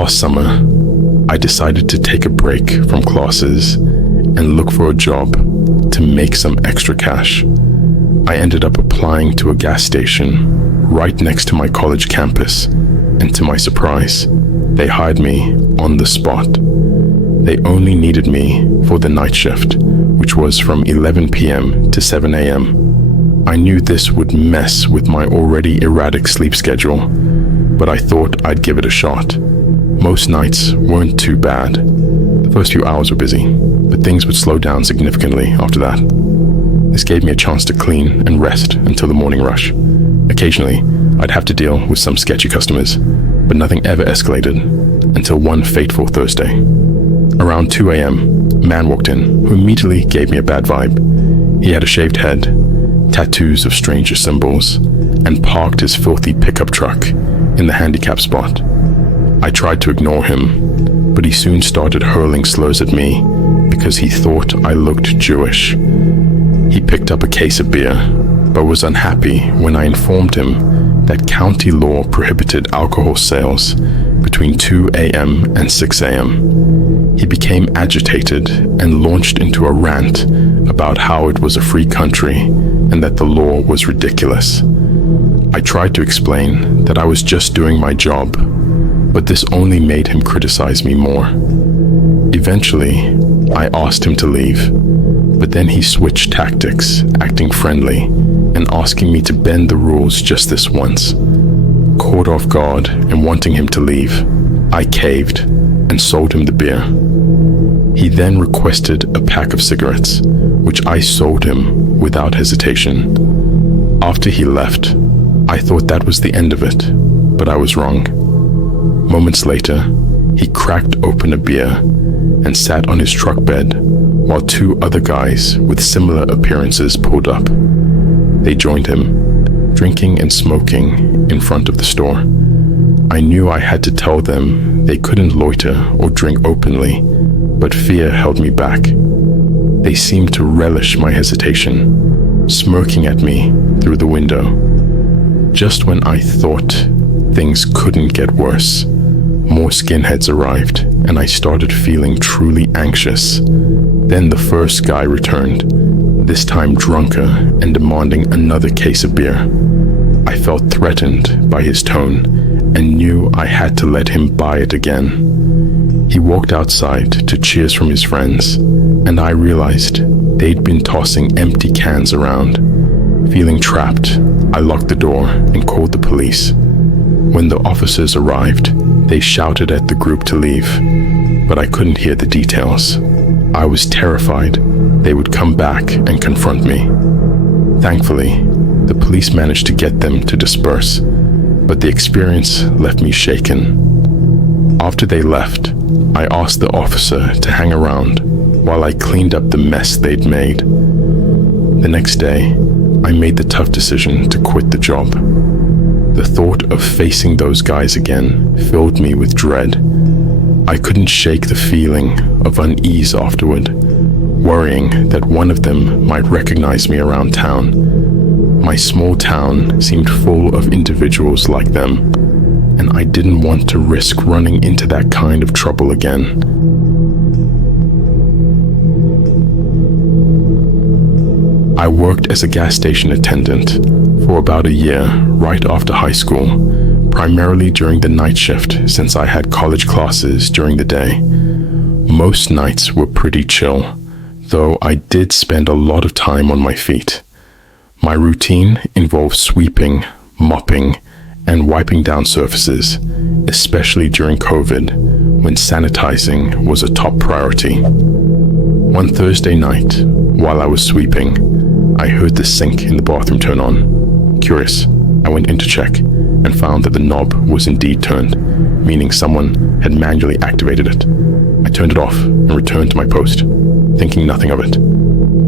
Last summer, I decided to take a break from classes and look for a job to make some extra cash. I ended up applying to a gas station right next to my college campus, and to my surprise, they hired me on the spot. They only needed me for the night shift, which was from 11 p.m. to 7 a.m. I knew this would mess with my already erratic sleep schedule, but I thought I'd give it a shot. Most nights weren't too bad. The first few hours were busy, but things would slow down significantly after that. This gave me a chance to clean and rest until the morning rush. Occasionally, I'd have to deal with some sketchy customers, but nothing ever escalated until one fateful Thursday. Around 2 a.m., a man walked in who immediately gave me a bad vibe. He had a shaved head, tattoos of stranger symbols, and parked his filthy pickup truck in the handicap spot. I tried to ignore him, but he soon started hurling slurs at me because he thought I looked Jewish. He picked up a case of beer, but was unhappy when I informed him that county law prohibited alcohol sales between 2 a.m. and 6 a.m. He became agitated and launched into a rant about how it was a free country and that the law was ridiculous. I tried to explain that I was just doing my job, but this only made him criticize me more. Eventually, I asked him to leave, but then he switched tactics, acting friendly and asking me to bend the rules just this once. Caught off guard and wanting him to leave, I caved and sold him the beer. He then requested a pack of cigarettes, which I sold him without hesitation. After he left, I thought that was the end of it, but I was wrong. Moments later, he cracked open a beer and sat on his truck bed while two other guys with similar appearances pulled up. They joined him, drinking and smoking in front of the store. I knew I had to tell them they couldn't loiter or drink openly, but fear held me back. They seemed to relish my hesitation, smirking at me through the window. Just when I thought things couldn't get worse, more skinheads arrived, and I started feeling truly anxious. Then the first guy returned, this time drunker and demanding another case of beer. I felt threatened by his tone and knew I had to let him buy it again. He walked outside to cheers from his friends, and I realized they'd been tossing empty cans around. Feeling trapped, I locked the door and called the police. When the officers arrived, they shouted at the group to leave, but I couldn't hear the details. I was terrified they would come back and confront me. Thankfully, the police managed to get them to disperse, but the experience left me shaken. After they left, I asked the officer to hang around while I cleaned up the mess they'd made. The next day, I made the tough decision to quit the job. The thought of facing those guys again filled me with dread. I couldn't shake the feeling of unease afterward, worrying that one of them might recognize me around town. My small town seemed full of individuals like them, and I didn't want to risk running into that kind of trouble again. I worked as a gas station attendant for about a year right after high school, primarily during the night shift since I had college classes during the day. Most nights were pretty chill, though I did spend a lot of time on my feet. My routine involved sweeping, mopping, and wiping down surfaces, especially during COVID, when sanitizing was a top priority. One Thursday night, while I was sweeping, I heard the sink in the bathroom turn on. Curious, I went in to check and found that the knob was indeed turned, meaning someone had manually activated it. I turned it off and returned to my post, thinking nothing of it.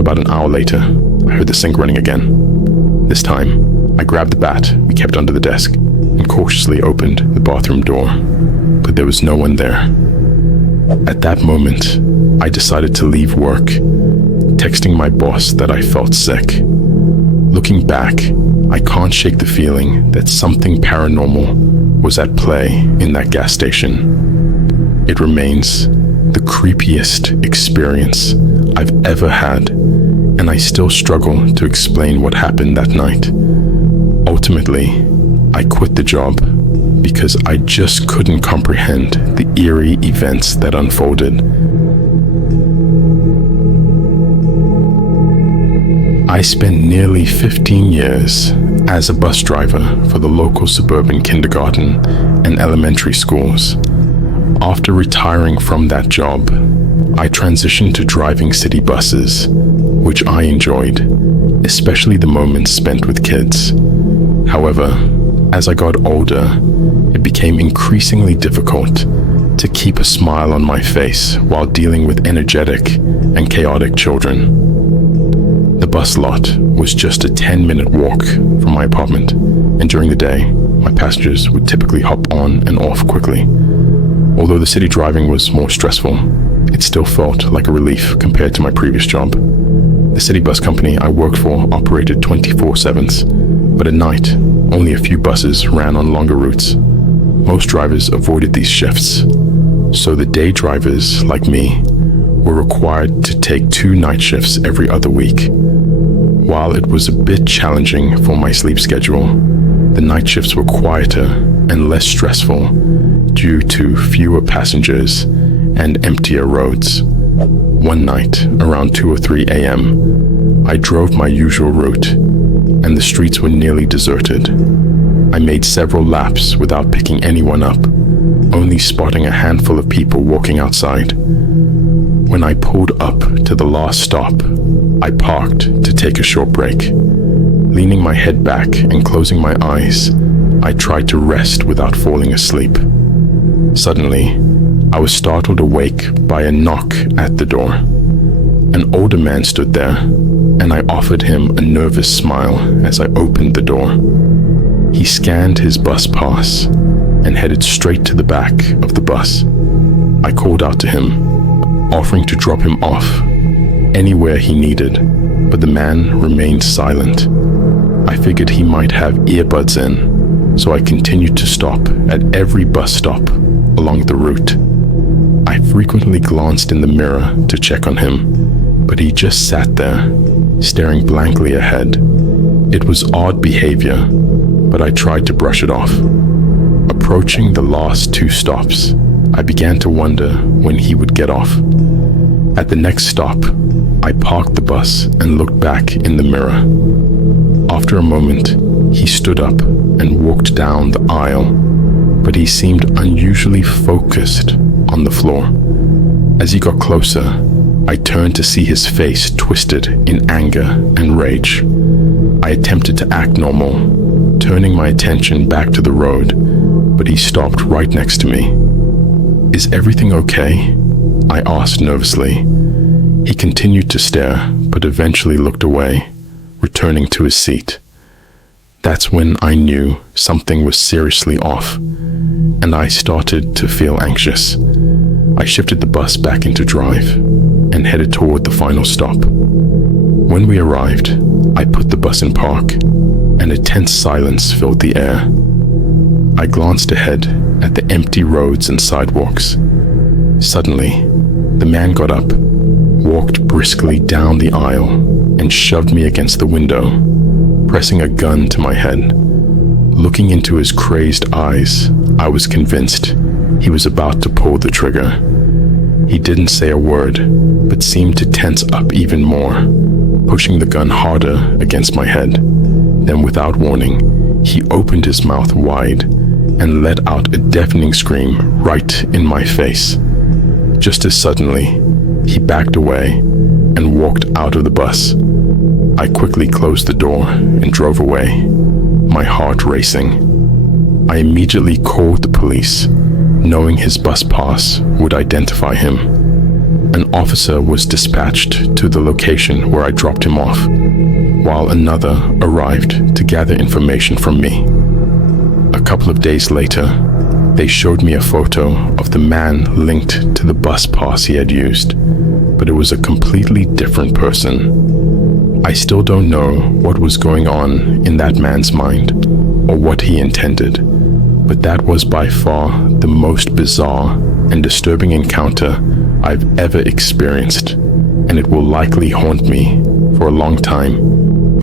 About an hour later, I heard the sink running again. This time, I grabbed the bat we kept under the desk and cautiously opened the bathroom door, but there was no one there. At that moment, I decided to leave work, texting my boss that I felt sick. Looking back, I can't shake the feeling that something paranormal was at play in that gas station. it remains the creepiest experience I've ever had, and I still struggle to explain what happened that night. Ultimately, I quit the job because I just couldn't comprehend the eerie events that unfolded. I spent nearly 15 years as a bus driver for the local suburban kindergarten and elementary schools. After retiring from that job, I transitioned to driving city buses, which I enjoyed, especially the moments spent with kids. However, as I got older, it became increasingly difficult to keep a smile on my face while dealing with energetic and chaotic children. The bus lot was just a 10-minute walk from my apartment, and during the day, my passengers would typically hop on and off quickly. Although the city driving was more stressful, it still felt like a relief compared to my previous job. The city bus company I worked for operated 24/7s, but at night, only a few buses ran on longer routes. Most drivers avoided these shifts, so the day drivers, like me, were required to take 2 night shifts every other week. While it was a bit challenging for my sleep schedule, the night shifts were quieter and less stressful due to fewer passengers and emptier roads. One night, around 2 or 3 a.m., I drove my usual route, and the streets were nearly deserted. I made several laps without picking anyone up, only spotting a handful of people walking outside. When I pulled up to the last stop, I parked to take a short break. Leaning my head back and closing my eyes, I tried to rest without falling asleep. Suddenly, I was startled awake by a knock at the door. An older man stood there, and I offered him a nervous smile as I opened the door. He scanned his bus pass and headed straight to the back of the bus. I called out to him, offering to drop him off anywhere he needed, but the man remained silent. I figured he might have earbuds in, so I continued to stop at every bus stop along the route. I frequently glanced in the mirror to check on him, but he just sat there, staring blankly ahead. It was odd behavior, but I tried to brush it off. Approaching the last 2 stops, I began to wonder when he would get off. At the next stop, I parked the bus and looked back in the mirror. After a moment, he stood up and walked down the aisle, but he seemed unusually focused on the floor. As he got closer, I turned to see his face twisted in anger and rage. I attempted to act normal, turning my attention back to the road, but he stopped right next to me. "Is everything okay?" I asked nervously. He continued to stare, but eventually looked away, returning to his seat. That's when I knew something was seriously off, and I started to feel anxious. I shifted the bus back into drive and headed toward the final stop. When we arrived, I put the bus in park, and a tense silence filled the air. I glanced ahead at the empty roads and sidewalks. Suddenly, the man got up, walked briskly down the aisle, and shoved me against the window, pressing a gun to my head. Looking into his crazed eyes, I was convinced he was about to pull the trigger. He didn't say a word, but seemed to tense up even more, pushing the gun harder against my head. Then, without warning, he opened his mouth wide and let out a deafening scream right in my face. Just as suddenly, he backed away and walked out of the bus. I quickly closed the door and drove away, my heart racing. I immediately called the police, knowing his bus pass would identify him. An officer was dispatched to the location where I dropped him off, while another arrived to gather information from me. A couple of days later, they showed me a photo of the man linked to the bus pass he had used, but it was a completely different person. I still don't know what was going on in that man's mind or what he intended, but that was by far the most bizarre and disturbing encounter I've ever experienced, and it will likely haunt me for a long time.